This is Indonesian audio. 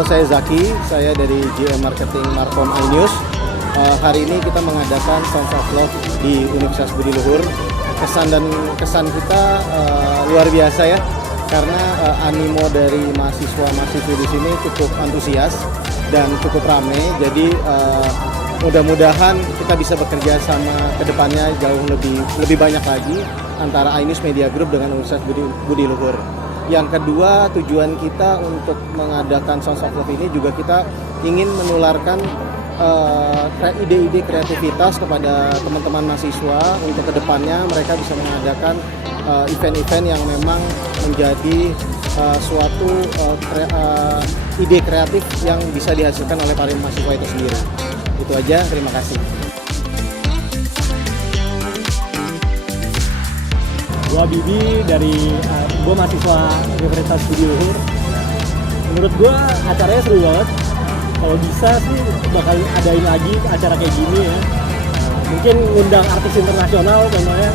Halo, saya Zaki, saya dari GM Marketing Markom iNews. Hari ini kita mengadakan Sounds of Love di Universitas Budi Luhur. Kesan kita luar biasa ya, karena animo dari mahasiswa-mahasiswi di sini cukup antusias dan cukup ramai. Jadi mudah-mudahan kita bisa bekerja sama ke depannya jauh lebih banyak lagi antara iNews Media Group dengan Universitas Budi Luhur. Yang kedua, tujuan kita untuk mengadakan Sounds of Love ini juga kita ingin menularkan ide-ide kreativitas kepada teman-teman mahasiswa untuk kedepannya mereka bisa mengadakan event-event yang memang menjadi suatu ide kreatif yang bisa dihasilkan oleh para mahasiswa itu sendiri. Itu aja, terima kasih. Gua Bibi dari gue mahasiswa Universitas Budi Luhur. Menurut gue acaranya seru banget. Kalau bisa sih bakal adain lagi acara kayak gini ya. Mungkin ngundang artis internasional contohnya.